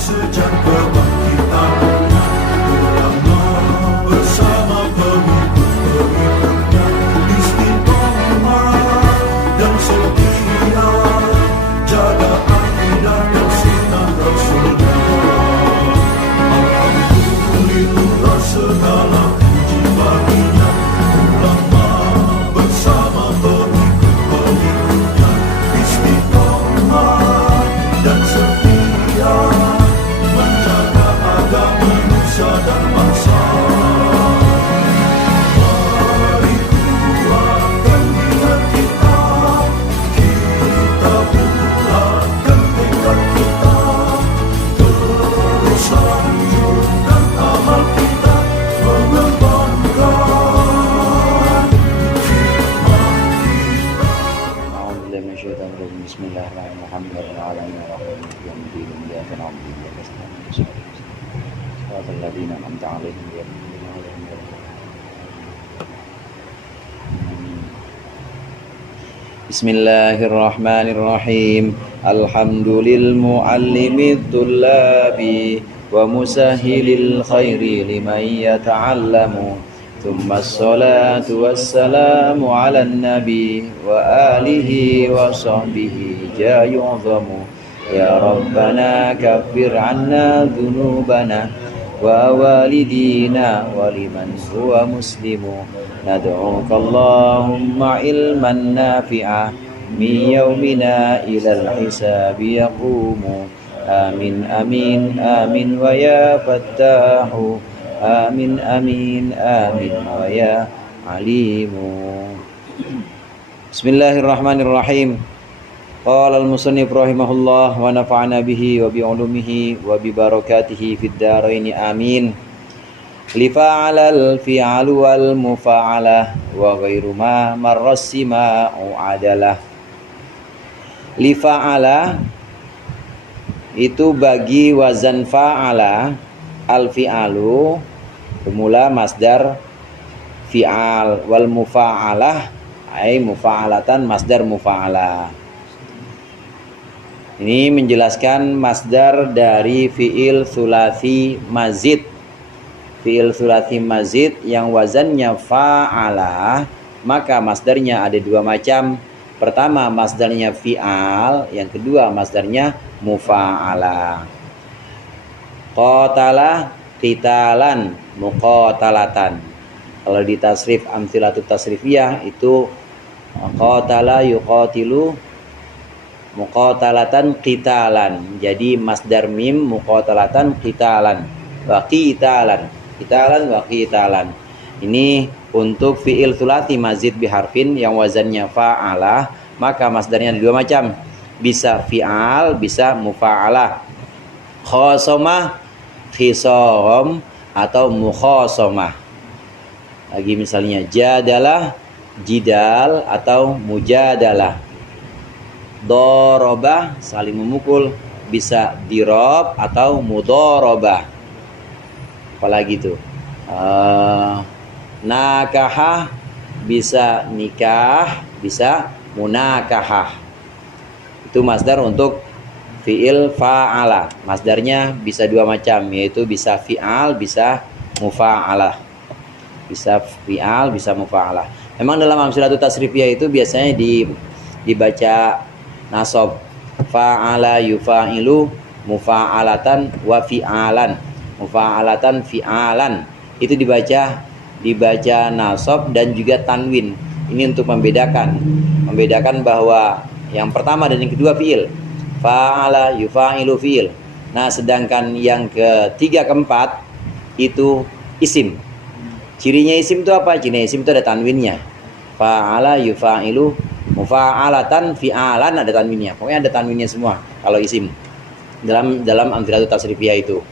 sejak kebangkitan ulama bersama pengikut-pengikutnya istiqomah dan setia jaga akidah dan sunnah Rasulullah. Alhamdulillah segala puji baginya ulama bersama pengikut-pengikutnya istiqomah dan setia menjaga agama nusa dan bangsa. Mari kuatkan niat kita, kita bulatkan tekad kita, terus lanjutkan amal kita, mengembangkan hikmah kita. A'udzubillahi minasyaitonir rajim. Bismillahirrahmanirrahim. Alhamdulillahirabbil alamin. Iyyaka na'budu wa iyyaka nasta'in. Shiratal ladzina an'amta 'alaihim ghairil maghdubi 'alaihim waladdallin. Bismillahirrahmanirrahim. Alhamdulil muallimid tullabi wa musahhilil khairi liman yata'allamu. Thumma assalatu wassalamu ala nabi wa alihi wa sahbihi jayu'zamu. Ya Rabbana kaffir anna dhunubana wa walidina wa liman huwa muslimu. Nad'uka Allahumma ilman nafi'a min yawmina ilal hisabi yaqumu. Amin amin amin wa ya fattahu. Amin amin amin wa ya alimu. Bismillahirrahmanirrahim. Qala al-musannif rahimahullah wa nafa'ana bihi wa bi ulumihi wa bi barakatihi fid dharain amin. Li fa'alal fi'alu wal mufa'alah wa ghairu ma marrasima adalah. Li fa'ala itu bagi wazan fa'ala, al fi'alu bermula masdar fi'al, wal mufa'alah ay mufa'alatan masdar mufa'alah. Ini menjelaskan masdar dari fi'il tsulatsi mazid. Fi'il tsulatsi mazid yang wazannya fa'ala, maka masdarnya ada dua macam. Pertama masdarnya fi'al, yang kedua masdarnya mufa'alah. Qatala qitalan muqatalatan. Kalau di tasrif amtsilatut tasrifiyah itu qatala yuqatilu muqatalatan qitalan. Jadi masdar mim muqatalatan qitalan wa qitalan. Qitalan wa qitalan. Ini untuk fi'il tsulatsi mazid biharfin yang wazannya fa'alah, maka masdarnya ada dua macam. Bisa fi'al, bisa mufa'alah. Khosomah, khisom, atau mukhosomah. Lagi misalnya jadalah, jidal, atau mujadalah. Dorobah, saling memukul, bisa dirob atau mudorobah. Apalagi itu nakahah, bisa nikah, bisa munakahah. Itu masdar untuk fi'il fa'ala. Masdarnya bisa dua macam, yaitu bisa fi'al, bisa mufa'alah. Bisa fi'al, bisa mufa'alah. Memang dalam amtsilatut tasrifiyah itu biasanya dibaca nasab. Fa'ala yufa'ilu mufa'alatan wa fi'alan. Mufa'alatan fi'alan. Itu dibaca nasab dan juga tanwin. Ini untuk membedakan bahwa yang pertama dan yang kedua fi'il. Fa'ala yufa'ilu fi'il. Nah, sedangkan yang ketiga keempat itu isim. Cirinya isim itu apa? Cirinya isim itu ada tanwinnya. Fa'ala yufa'ilu mufa'alatan fi'alan, ada tanwinnya. Pokoknya ada tanwinnya semua kalau isim. Dalam amtsilatut tasrifiyah itu.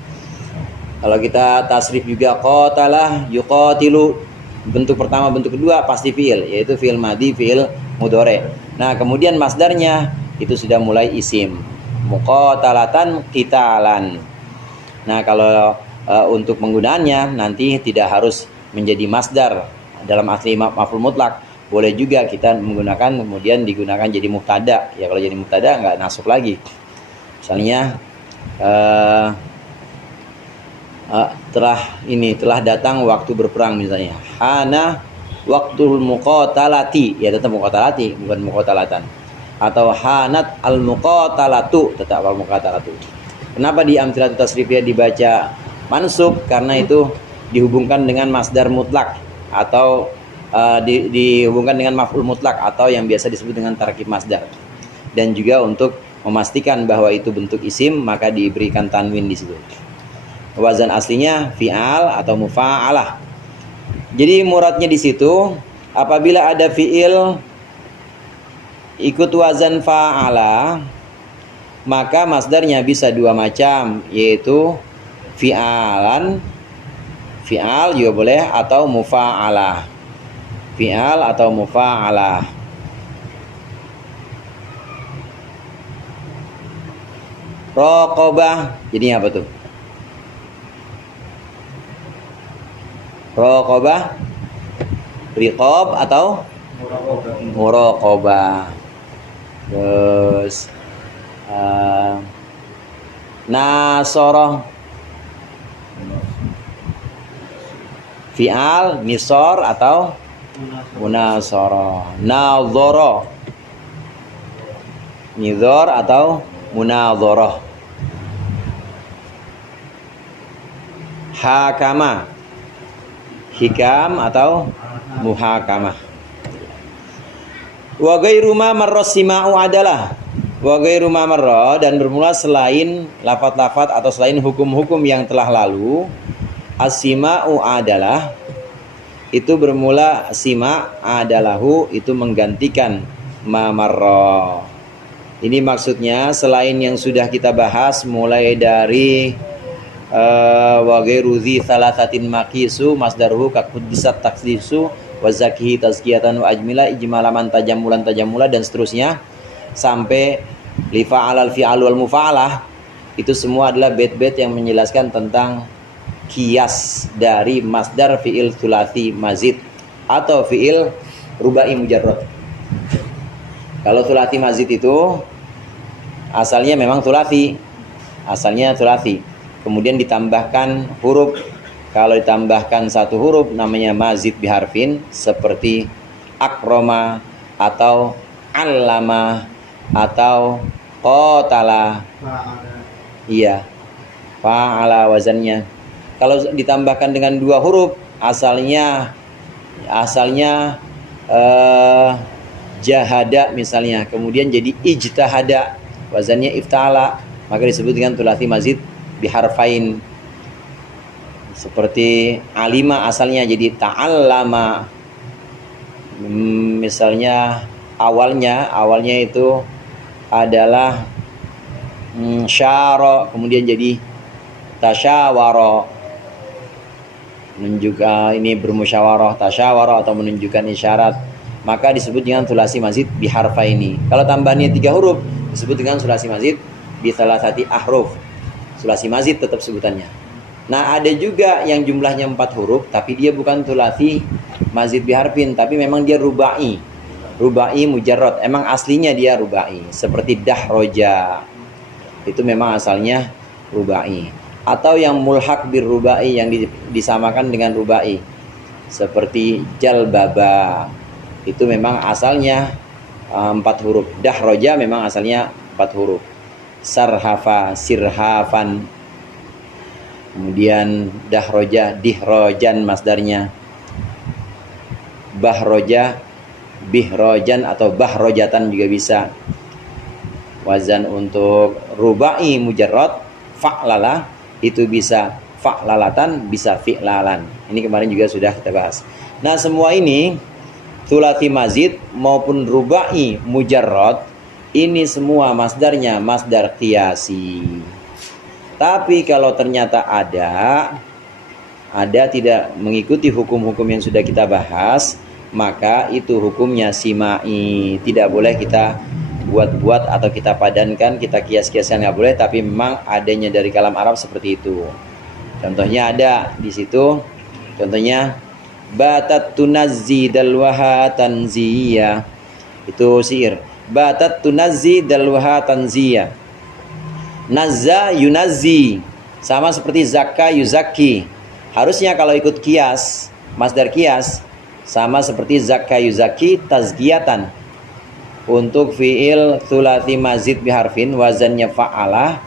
Kalau kita tasrif juga qatalah yuqatilu, bentuk pertama, bentuk kedua pasti fi'il, yaitu fi'il madhi, fi'il mudhari. Nah, kemudian masdarnya itu sudah mulai isim. Muqatalatan qitalan. Nah, kalau untuk penggunaannya nanti tidak harus menjadi masdar dalam asli maf'ul mutlak. Boleh juga kita menggunakan kemudian digunakan jadi mubtada. Ya, kalau jadi mubtada enggak nasab lagi. Misalnya eh, telah datang waktu berperang misalnya. Hana waktul muqatalati, ya tetap muqatalati, bukan muqatalatan. Atau hanat al muqatalatu, tetap al muqatalatu. Kenapa di amthilatu tasrifiyah dibaca mansub? Karena itu dihubungkan dengan masdar mutlak atau dihubungkan dengan maf'ul mutlak atau yang biasa disebut dengan tarkib masdar. Dan juga untuk memastikan bahwa itu bentuk isim, maka diberikan tanwin di situ. Wazan aslinya fi'al atau mufa'alah. Jadi muradnya di situ apabila ada fi'il ikut wazan fa'ala, maka masdarnya bisa dua macam, yaitu fi'alan, fi'al juga boleh, atau mufa'alah, fi'al atau mufa'alah. Raqabah jadinya apa tuh? Raqabah, riqab atau muraqabah. Terus nasara, fi'al, nisor atau munasara. Nadhara, nidhar atau munadharah. Hakama, hikam atau muhakamah. Wa ghairu ma marra sima'u adalah, wa ghairu ma marra, dan bermula selain lafaz-lafaz atau selain hukum-hukum yang telah lalu. As-sima'u adalah itu bermula sima, adalahu itu menggantikan ma marra. Ini maksudnya selain yang sudah kita bahas mulai dari wa ghairu dzi thalathatin maqisu masdaruhu kaquddisat takhdisu wa zakihi tazkiyatan wa ajmila ijmalaman tajammulan dan seterusnya sampai li fa'alal fi'al wal mufa'alah. Itu semua adalah bait-bait yang menjelaskan tentang kias dari masdar fi'il thulathi mazid atau fi'il rubai mujarrad. Kalau thulathi mazid itu asalnya memang thulathi, kemudian ditambahkan huruf. Kalau ditambahkan satu huruf namanya mazid biharfin, seperti akroma atau allama atau qatala. Iya, fa'ala wazannya. Kalau ditambahkan dengan dua huruf asalnya jahada misalnya, kemudian jadi ijtahada, wazannya ifta'ala, maka disebut dengan thulathi mazid biharfain. Seperti alima asalnya jadi ta'allama. Misalnya awalnya itu adalah syara, kemudian jadi tasyawara, menunjukkan ini bermusyawarah, tasyawara atau menunjukkan isyarat, maka disebut dengan thulathi mazid biharfaini. Kalau tambahannya 3 huruf disebut dengan thulathi mazid bi thalathati ahruf. Thulathi mazid tetap sebutannya. Nah, ada juga yang jumlahnya 4 huruf tapi dia bukan thulathi mazid biharfin, tapi memang dia rubai mujarrad. Emang aslinya dia rubai, seperti dahroja. Itu memang asalnya rubai. Atau yang mulhaq bir rubai, yang disamakan dengan rubai, seperti jalbaba. Itu memang asalnya 4 huruf. Dahroja memang asalnya 4 huruf. Sarhafa, sirhafan. Kemudian dahroja, dihrojan masdarnya. Bahroja, bihrojan atau bahrojatan juga bisa. Wazan untuk rubai mujarrad fa'lala itu bisa fa'lalatan, bisa fi'lalan. Ini kemarin juga sudah kita bahas. Nah, semua ini thulathi mazid maupun rubai mujarrad, ini semua masdarnya masdar qiyasi. Tapi kalau ternyata ada tidak mengikuti hukum-hukum yang sudah kita bahas, maka itu hukumnya simai. Tidak boleh kita buat-buat atau kita padankan, kita kias-kiaskan, nggak boleh. Tapi memang adanya dari kalam Arab seperti itu. Contohnya ada di situ. Contohnya batat tunazzi dalwaha tanziya. Itu syair. Batat tunazzi dalwaha tanziya. Nazza yunazzi, sama seperti zakka yuzakki. Harusnya kalau ikut kias, masdar kias, sama seperti zakka yuzakki tazkiyatan. Untuk fi'il thulathi mazid biharfin wazannya fa'alah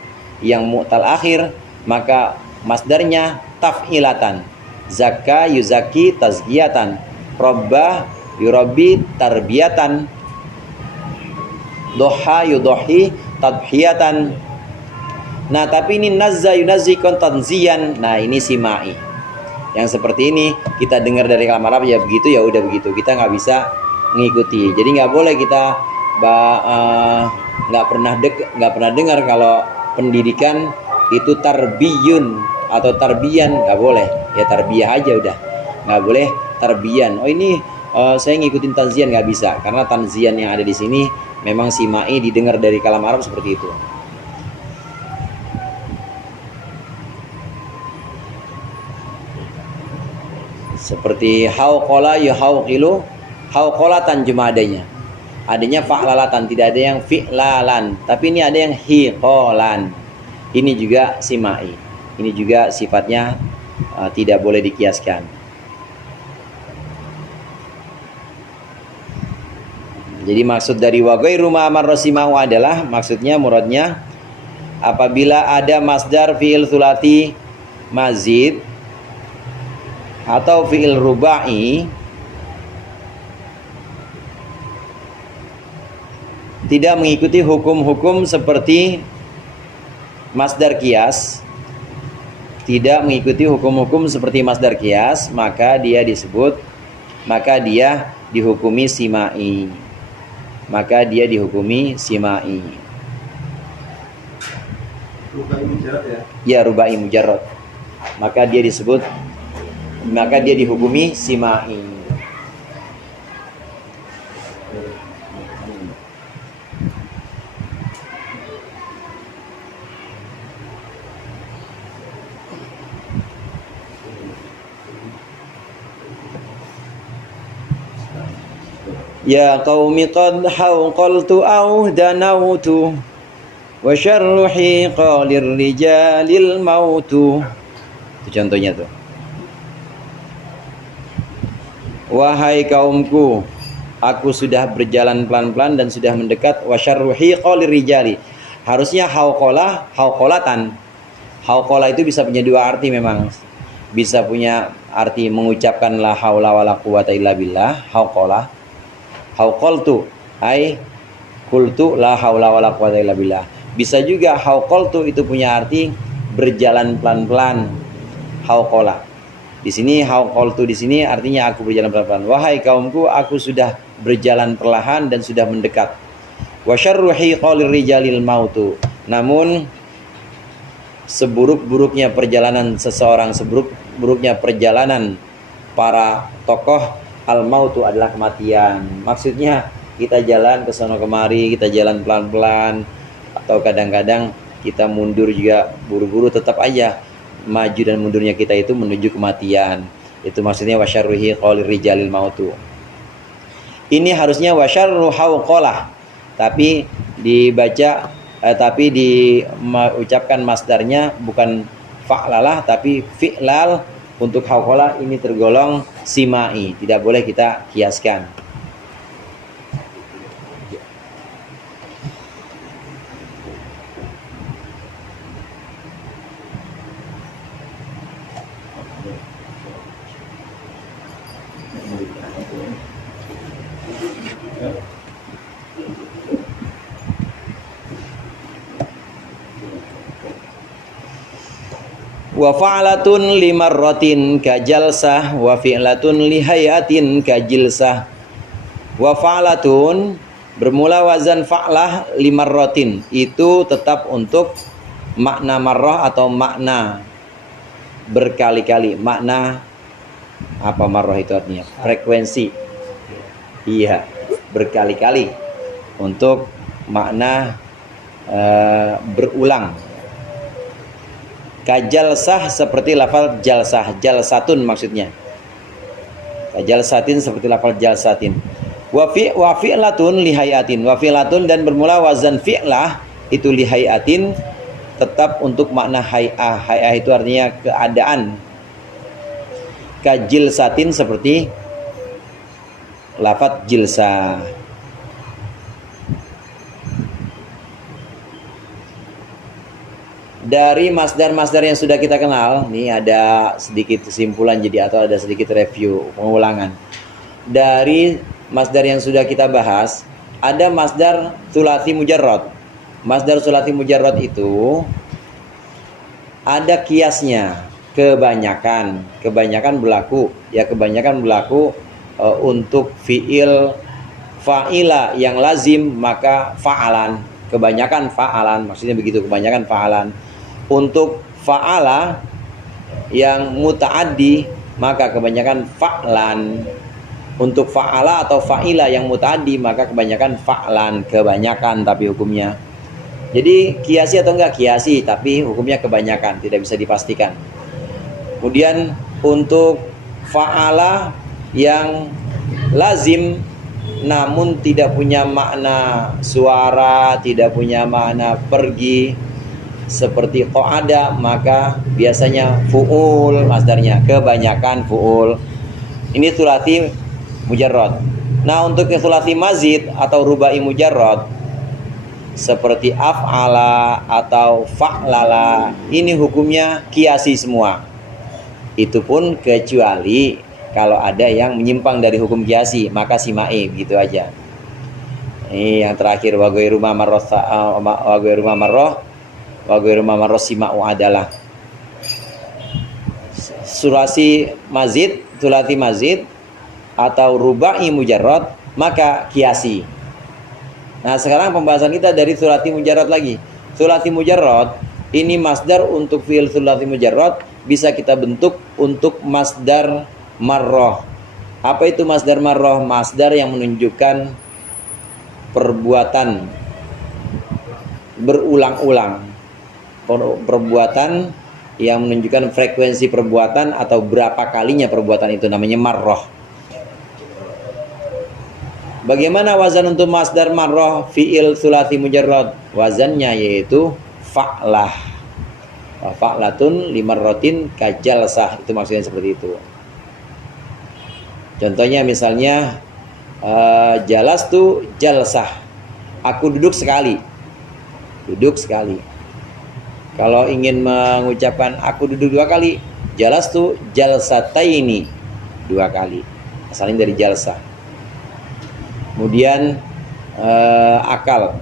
yang mu'tal akhir, maka masdarnya taf'ilatan. Zakka yuzakki tazkiyatan, robba yurabbi tarbiyatan, doha yudohi tadhiyatan. Nah, tapi ini nazza yunazzi tanziyan. Nah, ini simai. Yang seperti ini kita dengar dari kalam Arab ya begitu, ya udah begitu. Kita nggak bisa mengikuti. Jadi nggak boleh kita nggak pernah dengar kalau pendidikan itu tarbiyun atau tarbiyan, nggak boleh. Ya tarbiyah aja udah. Nggak boleh tarbiyan. Oh ini saya ngikutin tanzian, nggak bisa, karena tanzian yang ada di sini memang simai didengar dari kalam Arab seperti itu. Seperti hauqala yuhauqilu, hauqalatan cuma adanya fa'lalatan, tidak ada yang fi'lalan, tapi ini ada yang hiqalan. Ini juga simai, ini juga sifatnya tidak boleh dikiaskan. Jadi maksud dari wa ghairu ma marrasimahu adalah, maksudnya muradnya apabila ada masdar fi'il thulathi mazid atau fi'il rubai tidak mengikuti hukum-hukum seperti masdar kias, tidak mengikuti hukum-hukum seperti masdar kias, maka dia dihukumi simai. Maka dia dihukumi simai. Rubai mujarad ya? Ya, rubai mujarad. Maka dia dihukumi simai. Ya qaumi qad hawqaltu aw danautu wa syarru hiqalir rijalil mautu. Itu contohnya tuh. Wahai kaumku, aku sudah berjalan pelan-pelan dan sudah mendekat. Wa syarru hiqalir rijali. Harusnya hauqalatan. Hauqala itu bisa punya dua arti memang. Bisa punya arti mengucapkan la haula wala quwata illa billah, hauqala. Hauqaltu ai qultu la haula wala quwata illa billah. Bisa juga hauqaltu itu punya arti berjalan pelan-pelan, hauqala. Di sini hauqaltu di sini artinya aku berjalan pelan-pelan. Wahai kaumku, aku sudah berjalan perlahan dan sudah mendekat. Wa syarru hiqalir rijalil mautu. Namun seburuk-buruknya perjalanan seseorang, seburuk-buruknya perjalanan para tokoh, al-mautu adalah kematian. Maksudnya kita jalan ke sono kemari, kita jalan pelan-pelan, atau kadang-kadang kita mundur juga buru-buru, tetap aja maju dan mundurnya kita itu menuju kematian. Itu maksudnya wasyarruhi qalir rijalil mautu. Ini harusnya wasyarru hauqalah, tapi diucapkan masdarnya bukan fa'lalah tapi fi'lal. Untuk hauqalah ini tergolong simai, tidak boleh kita kiaskan. Wa fa'latun limarratin kajalsah wa fi'latun lihayatin kajilsah. Wa fa'latun bermula wazan fa'lah limarratin, itu tetap untuk makna marrah atau makna berkali-kali. Makna apa marrah itu artinya? Frekuensi. Iya, berkali-kali. Untuk makna berulang. Kajalsah seperti lafal jalsah, jalsatun maksudnya. Kajalsatin seperti lafal jalsatin. Wa fi'latun lihayatin, wa fi'latun dan bermula wazan fi'lah itu lihayatin tetap untuk makna hay'ah. Hay'ah itu artinya keadaan. Kajilsatin seperti lafadz jilsa. Dari masdar-masdar yang sudah kita kenal, nih ada sedikit kesimpulan jadi atau ada sedikit review, pengulangan. Dari masdar yang sudah kita bahas, ada masdar tsulats mujarrad. Masdar tsulats mujarrad itu ada kiasnya, kebanyakan berlaku untuk fiil fa'ila yang lazim maka fa'alan, kebanyakan fa'alan, maksudnya begitu, kebanyakan fa'alan. Untuk fa'ala yang muta'addi maka kebanyakan fa'lan. Untuk fa'ala atau fa'ila yang muta'addi maka kebanyakan fa'lan, kebanyakan tapi hukumnya. Jadi kiasi atau enggak kiasi, tapi hukumnya kebanyakan, tidak bisa dipastikan. Kemudian untuk fa'ala yang lazim namun tidak punya makna suara, tidak punya makna pergi, seperti qa'ada, maka biasanya fu'ul masdarnya, kebanyakan fu'ul. Ini tsulats mujarrad. Nah, untuk tsulats mazid atau rubai mujarrad seperti af'ala atau fa'lala, ini hukumnya kiasi semua. Itu pun kecuali kalau ada yang menyimpang dari hukum kiasi, maka simai, begitu aja. Ini yang terakhir, wa ghairu ma marroh sima'u adalah tsulats mazid atau rubai mujarrad maka kiasi. Nah, sekarang pembahasan kita dari tsulats mujarrad lagi. Tsulats mujarrad ini masdar untuk fi'il tsulats mujarrad bisa kita bentuk untuk masdar marroh. Apa itu masdar marroh? Masdar yang menunjukkan perbuatan berulang-ulang, perbuatan yang menunjukkan frekuensi perbuatan atau berapa kalinya perbuatan itu, namanya marroh. Bagaimana wazan untuk masdar marroh fi'il tsulats mujarrad? Wazannya yaitu fa'lah. Fa'latun limarrotin kajalsah, itu maksudnya seperti itu. Contohnya misalnya jalastu jalsah, aku duduk sekali. Kalau ingin mengucapkan aku duduk 2 kali, jalastu jalsataini, 2 kali, asalnya dari jalsah. Kemudian akal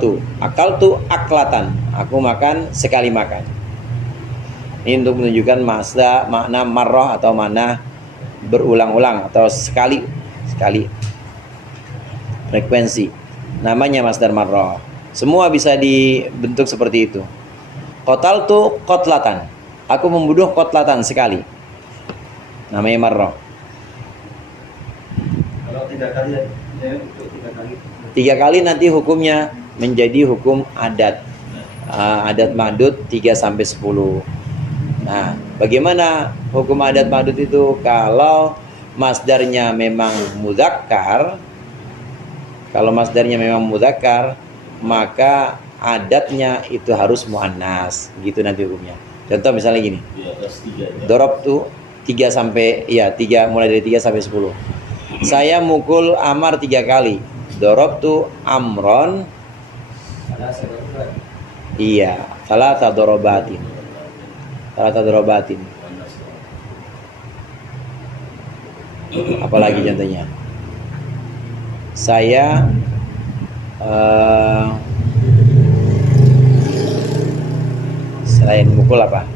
tu aklatan, aku makan sekali makan. Ini untuk menunjukkan makna marroh atau makna berulang-ulang atau sekali frekuensi, namanya masdar marroh. Semua bisa dibentuk seperti itu. Qataltu qatlatan, aku membunuh qatlatan sekali, namanya marroh. Kalau 3 kali ya, untuk 3 kali. 3 kali nanti hukumnya menjadi hukum adat. Adat madud 3 sampai 10. Nah, bagaimana hukum adat madud itu? Kalau masdarnya memang mudzakkar, maka adatnya itu harus muannas, gitu nanti hukumnya. Contoh misalnya gini. Darabtu 3 sampai 3, mulai dari 3 sampai 10. Saya mukul Amar 3 kali. Darabtu Amron. Iya, salasa darabatin. Apalagi contohnya? Saya selain mukul apa?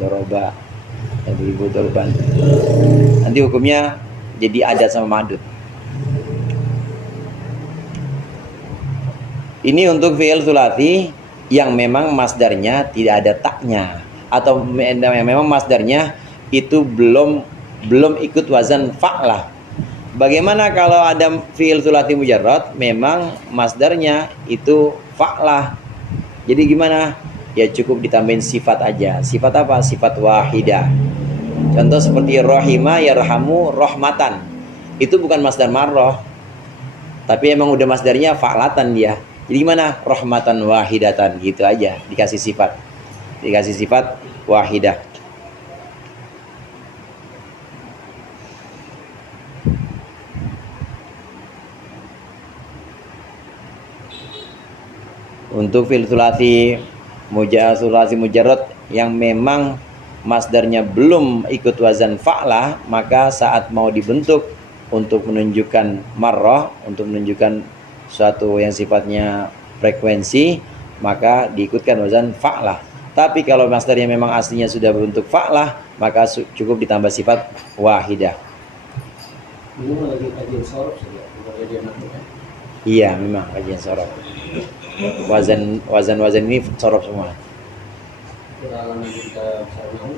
Doroba, ibu dorban. Nanti hukumnya jadi adat sama madud. Ini untuk fi'il tsulats yang memang masdarnya tidak ada taknya, atau memang masdarnya itu belum ikut wazan fa'lah. Bagaimana kalau ada fi'il tsulats mujarrad memang masdarnya itu fa'lah? Jadi gimana? Ya cukup ditambahin sifat aja. Sifat apa? Sifat wahidah. Contoh seperti rohima yarhamu rohmatan. Itu bukan masdar marroh. Tapi emang udah masdarnya fa'latan dia. Jadi gimana? Rahmatan wahidatan gitu aja, dikasih sifat. Dikasih sifat wahidah. Untuk fil sulasi mujarrad yang memang masdarnya belum ikut wazan fa'lah, maka saat mau dibentuk untuk menunjukkan marrah, untuk menunjukkan suatu yang sifatnya frekuensi, maka diikutkan wazan fa'lah. Tapi kalau masdarnya memang aslinya sudah berbentuk fa'lah, maka cukup ditambah sifat wahidah. Ini lagi kajian sorof saja, bukan kajian nahwu ya? Iya, memang kajian sorof. Wazan ini sorof semua. Kalau nanti kita bisa nahwu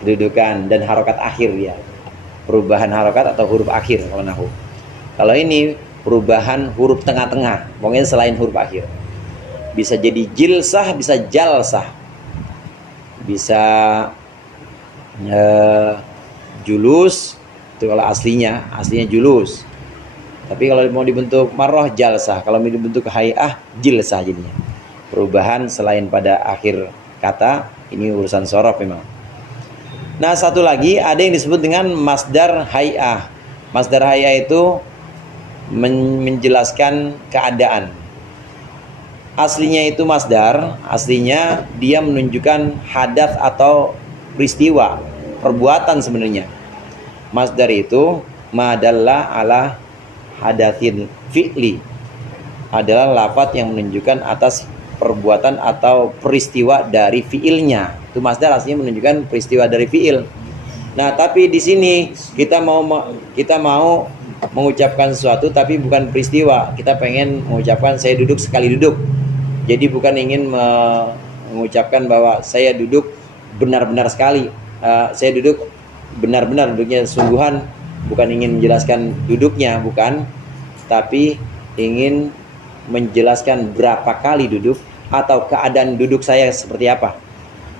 Kedudukan dan harokat akhir dia. Perubahan harokat atau huruf akhir kalau nahwu. Kalau ini perubahan huruf tengah-tengah, pokoknya selain huruf akhir. Bisa jadi jilsah, bisa jalsah, bisa julus. Itu kalau aslinya julus. Tapi kalau mau dibentuk marroh jalsah, kalau mau dibentuk hay'ah jilsah jadinya. Perubahan selain pada akhir kata, ini urusan sorof memang. Nah, satu lagi ada yang disebut dengan masdar hay'ah. Masdar hay'ah itu menjelaskan keadaan. Aslinya itu masdar, aslinya dia menunjukkan hadats atau peristiwa, perbuatan sebenarnya. Masdar itu madalla ala hadatsin fi'li, adalah lafadz yang menunjukkan atas perbuatan atau peristiwa dari fi'ilnya. Itu masdar aslinya menunjukkan peristiwa dari fi'il. Nah, tapi di sini kita mau mengucapkan sesuatu tapi bukan peristiwa. Kita pengen mengucapkan saya duduk sekali duduk. Jadi bukan ingin mengucapkan bahwa saya duduk benar-benar sekali. Saya duduk benar-benar, duduknya sungguhan. Bukan ingin menjelaskan duduknya, bukan, tapi ingin menjelaskan berapa kali duduk atau keadaan duduk saya seperti apa,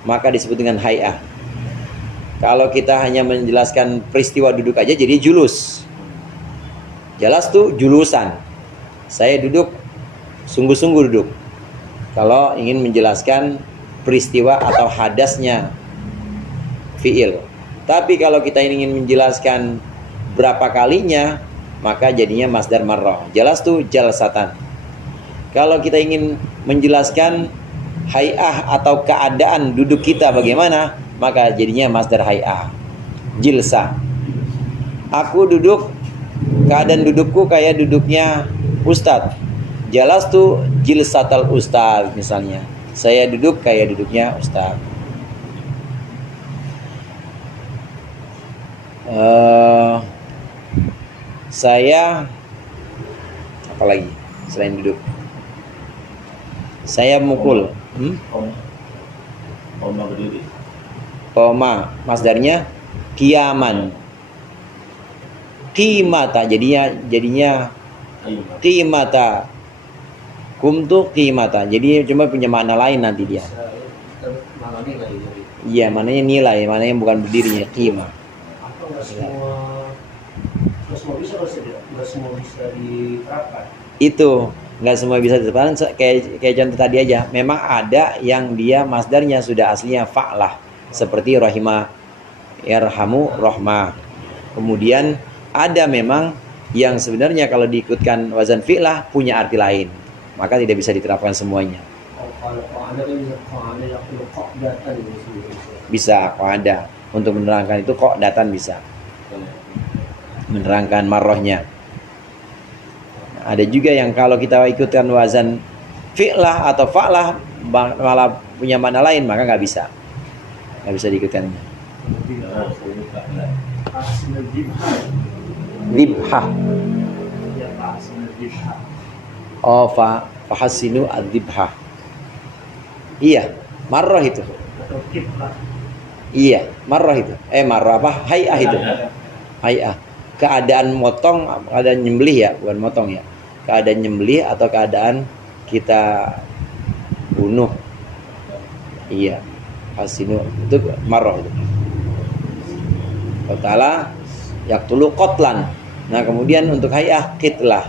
maka disebut dengan hay'ah. Kalau kita hanya menjelaskan peristiwa duduk aja jadi julus. Jelas tuh julusan, saya duduk sungguh-sungguh duduk. Kalau ingin menjelaskan peristiwa atau hadasnya fi'il. Tapi kalau kita ingin menjelaskan berapa kalinya, maka jadinya masdar marrah. Jelas tuh jalsatan. Kalau kita ingin menjelaskan hay'ah atau keadaan duduk kita bagaimana, maka jadinya masdar hay'ah. Jilsah. Aku duduk, keadaan dudukku kayak duduknya ustadz. Jelas tuh jilsatal ustadz misalnya. Saya duduk kayak duduknya ustadz. Saya apa lagi selain duduk? Saya mukul. Koma berdiri. Koma masdarnya kiaman. Qimata jadinya qimata. Kumtu qimata. Jadi cuma punya makna lain nanti dia. Mana nilai dari? Iya, maknanya nilai, maknanya bukan berdirinya qimah. Apa nggak semua bisa, nggak semua bisa diterapkan. Itu nggak semua bisa diterapkan. Kayak contoh tadi aja, memang ada yang dia masdarnya sudah aslinya fa'lah, seperti rahimah, yarhamu, rahmah. Kemudian ada memang yang sebenarnya kalau diikutkan wazan fi'lah punya arti lain, maka tidak bisa diterapkan semuanya. Kalau ada kan bisa kok datan Bisa kok ada untuk menerangkan itu, kok datan bisa menerangkan marrohnya. Ada juga yang kalau kita ikutkan wazan fi'lah atau fa'lah malah punya makna lain, maka nggak bisa diikutkan. Dibhah. Oh, fahasinu ad-dibhah. Iya, marroh itu. Iya, marroh itu. Marroh apa? Hay'ah itu. Hay'ah. Keadaan motong, keadaan nyembelih ya, bukan motong ya. Keadaan nyembelih atau keadaan kita bunuh. Iya, fasinu itu marroh itu. Allah Ta'ala yaqtulu qatlan. Nah, kemudian untuk hay'ah qitlah.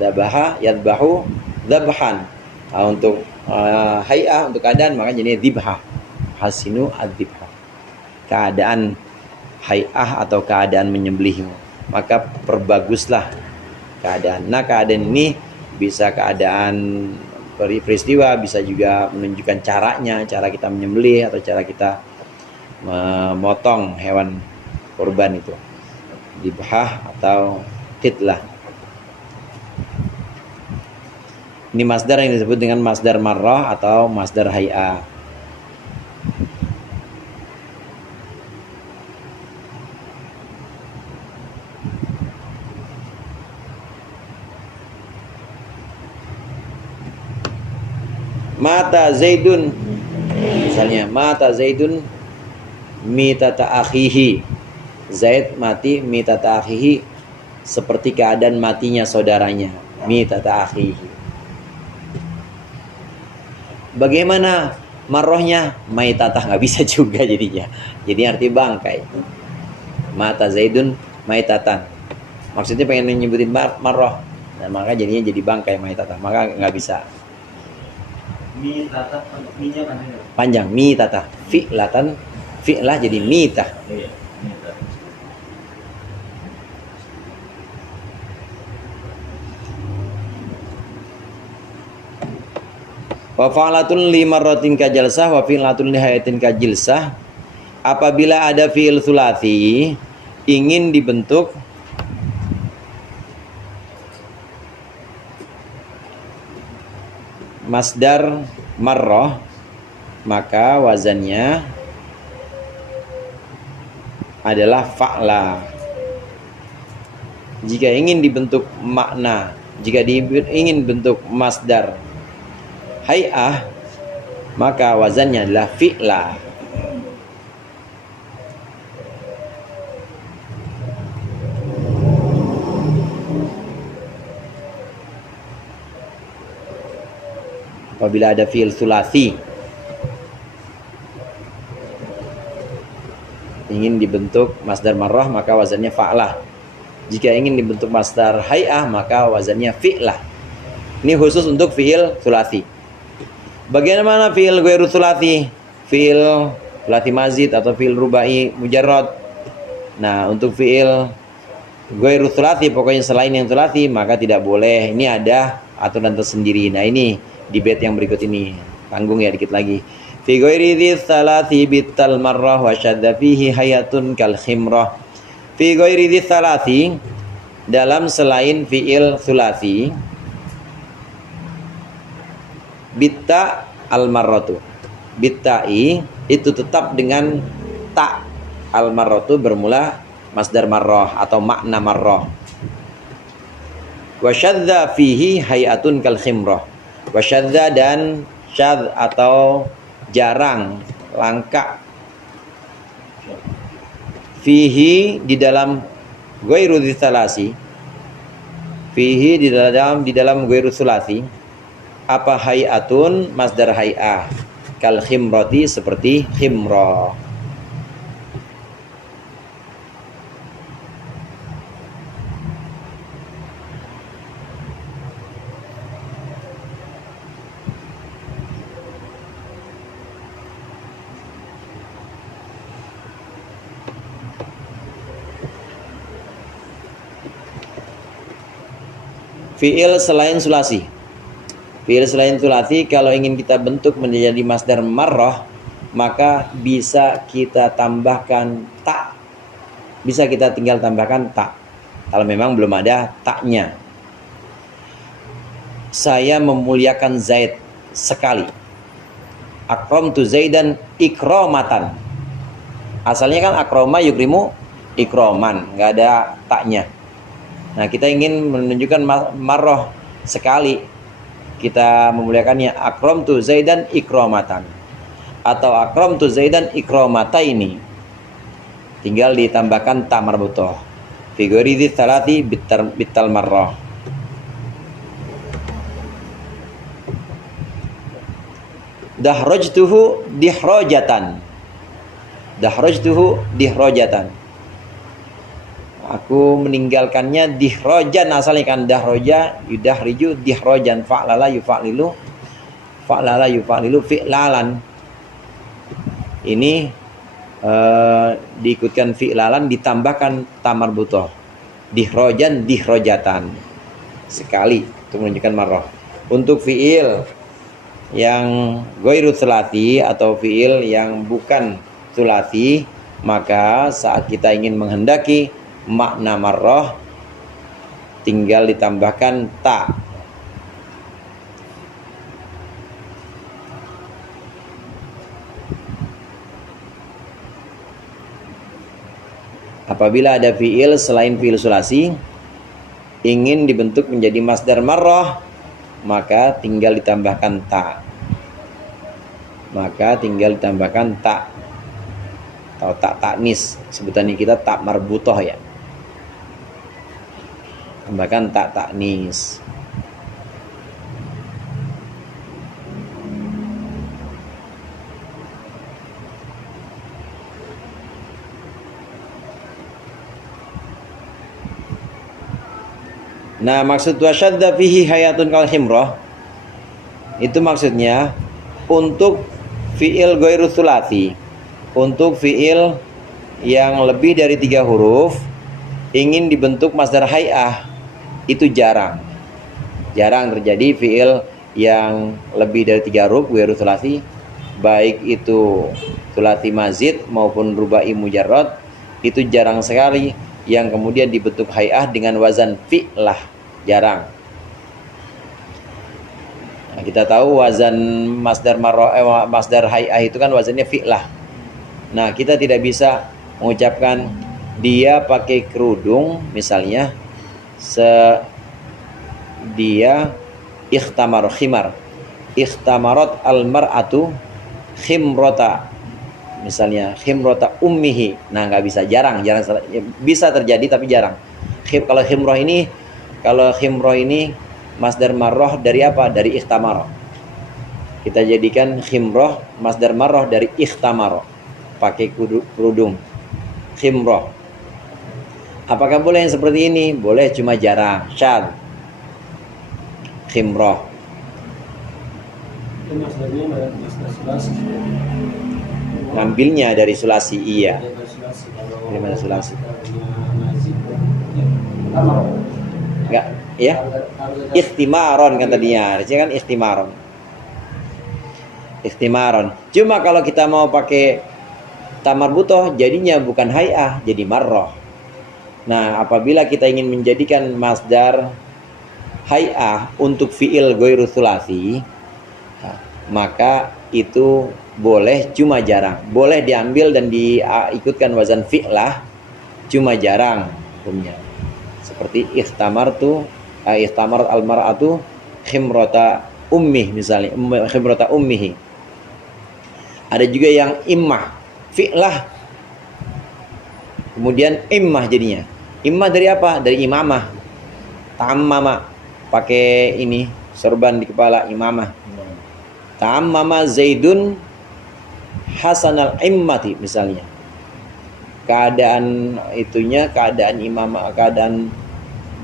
Dabaha yadbahu dabhan. Nah, untuk hay'ah untuk keadaan maka jadi dzibhah. Hasinu adzibhah. Keadaan hay'ah atau keadaan menyembelihmu. Maka perbaguslah keadaan. Nah, keadaan ini bisa keadaan peristiwa, bisa juga menunjukkan caranya, cara kita menyembelih atau cara kita memotong hewan kurban itu. Dibhah atau qitlah. Ini masdar yang disebut dengan masdar marrah atau masdar hay'ah. Mata Zaidun, misalnya mata Zaidun mitata akhihi. Zaid mati mitata akhihi, seperti keadaan matinya saudaranya. Mitata akhihi. Bagaimana marrohnya? Maitatah, nggak bisa juga jadinya. Jadi arti bangkai. Mata Zaidun maitatan. Maksudnya pengen nyebutin marroh. Nah, maka jadinya jadi bangkai maitatah. Maka nggak bisa. Mitata, minya panjang. Panjang, mitata. Fi'latan, fi'lah jadi mitah. Iya, mita. Wa fa'latun li marratin ka jalsah wa fi'latun li hayatin ka jilsah. Apabila ada fi'il thulathi ingin dibentuk masdar marrah, maka wazannya adalah fa'la. Jika ingin dibentuk makna, jika ingin bentuk masdar hay'ah, maka wazannya adalah fi'la. Apabila ada fi'il thulathi ingin dibentuk masdar marrah, maka wazannya fa'lah. Jika ingin dibentuk masdar hay'ah, maka wazannya fi'lah. Ini khusus untuk fi'il thulathi. Bagaimana fi'il ghairu thulathi? Fi'il thulathi mazid atau fi'il rubai mujarrad. Nah, untuk fi'il ghairu thulathi, pokoknya selain yang thulathi, maka tidak boleh. Ini ada aturan tersendiri. Nah, ini di bait yang berikut ini. Tanggung ya dikit lagi. Fi ghairi dzil thalathi bital marrah wa syadda fihi hayatun kal khimrah. Fi ghairi dzil thalathi, dalam selain fi'il thulathi, bitta al marratu. Bitta'i itu tetap dengan ta. Al marratu bermula masdar marrah atau makna marrah. Wa syadda fihi hayatun kal khimrah. Wasyadza dan syadz atau jarang, langka. Fihi di dalam ghairu dzalasi. Fihi di dalam ghairu dzalasi. Apa hayatun masdar hay'ah. Kal khimrati seperti khimrah. Fi'il selain sulasi. Fi'il selain sulasi kalau ingin kita bentuk menjadi masdar marrah, maka bisa kita tambahkan ta. Bisa kita tinggal tambahkan ta. Kalau memang belum ada taknya. Saya memuliakan Zaid sekali. Akramtu Zaidan ikramatan. Asalnya kan akroma yukrimu ikroman, nggak ada taknya. Nah, kita ingin menunjukkan marrah sekali. Kita memuliakannya akramtu Zaidan ikramatan atau akramtu Zaidan ikramataini. Tinggal ditambahkan ta marbutah. Fi ghairi dzalati bital marrah. Dahrajtuhu dihrajatan. Dahrajtuhu dihrajatan. Aku meninggalkannya dihrojan, asalnya kan dahroja yudahriju dihrojan, fa'lala yufa'lilu fi'lalan. Ini diikutkan fi'lalan ditambahkan tamar butoh, dihrojan dihrojatan sekali untuk menunjukkan marroh. Untuk fi'il yang ghairu tsulati atau fi'il yang bukan tsulati, maka saat kita ingin menghendaki makna marroh tinggal ditambahkan ta. Apabila ada fi'il selain fi'il sulasi ingin dibentuk menjadi masdar marroh, maka tinggal ditambahkan ta. Atau tak taknis, sebutannya kita tak marbutoh ya. Tambahkan tak taknis. Nah, maksud wasyadda fihi hayatun kal himrah itu maksudnya untuk fi'il ghairu tsulati, untuk fi'il yang lebih dari 3 huruf ingin dibentuk masdar hay'ah itu jarang terjadi. Fi'il yang lebih dari 3 huruf ghairu tsulati, baik itu tsulati mazid maupun rubai mujarrad, itu jarang sekali yang kemudian dibentuk hay'ah dengan wazan fi'lah, jarang. Nah, kita tahu wazan masdar masdar hay'ah itu kan wazannya fi'lah. Nah, kita tidak bisa mengucapkan dia pakai kerudung misalnya, dia ikhtamar khimar, ikhtamarat almar'atu khimrota, misalnya khimrota ummihi. Nah, nggak bisa, jarang bisa terjadi tapi jarang. Kalau khimroh ini masdar marroh dari apa? Dari ikhtamar. Kita jadikan khimroh masdar marroh dari ikhtamar, pakai kerudung, khimroh. Apakah boleh yang seperti ini? Boleh, cuma jarang, syad. Khimroh. Itu masdarnya masdar sulasi. Ngambilnya dari sulasi, iya. Dari masdar sulasi. Enggak, ya? Ikhtimaron kan tadinya. Harusnya kan ikhtimaron. Cuma kalau kita mau pakai tamar butoh jadinya bukan hay'ah, jadi marroh. Nah, apabila kita ingin menjadikan masdar hay'ah untuk fi'il ghairu tsulasi, maka itu boleh, cuma jarang. Boleh diambil dan diikutkan wazan fi'lah, cuma jarang hukumnya. Seperti ikhtamar almar'atu khimrota ummih misalnya, khimrota ummihi. Ada juga yang immah fi'lah kemudian immah jadinya. Immah dari apa? Dari imamah. Ta'ammama, pakai ini sorban di kepala, imamah. Ta'ammama Zaidun hasanal immati misalnya. Keadaan imamah, keadaan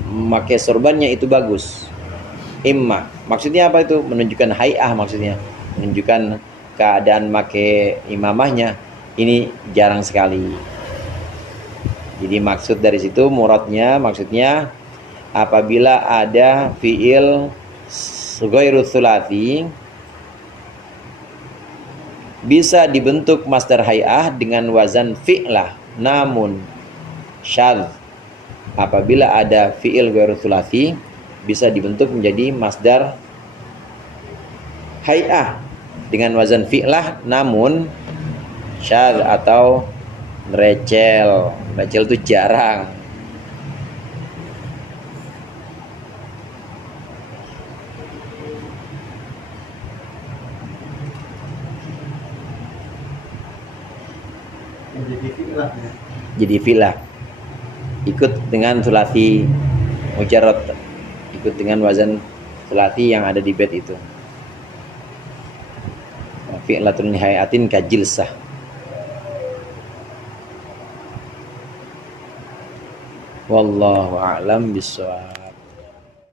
memakai sorbannya itu bagus. Immah. Maksudnya apa itu? Menunjukkan hay'ah, maksudnya menunjukkan keadaan pakai imamahnya. Ini jarang sekali. Jadi maksud dari situ maksudnya apabila ada fi'il ghairu tsulati bisa dibentuk masdar hay'ah dengan wazan fi'lah, namun syadz apabila ada fi'il ghairu tsulati bisa dibentuk menjadi masdar hay'ah dengan wazan fi'lah, namun syadz atau recel itu jarang. Jadi fi'lah ikut dengan sulasi mujarrad, ikut dengan wazan sulasi yang ada di bait itu. Fi'latun nihayatin kajilsah. Wallahu a'lam bishawab.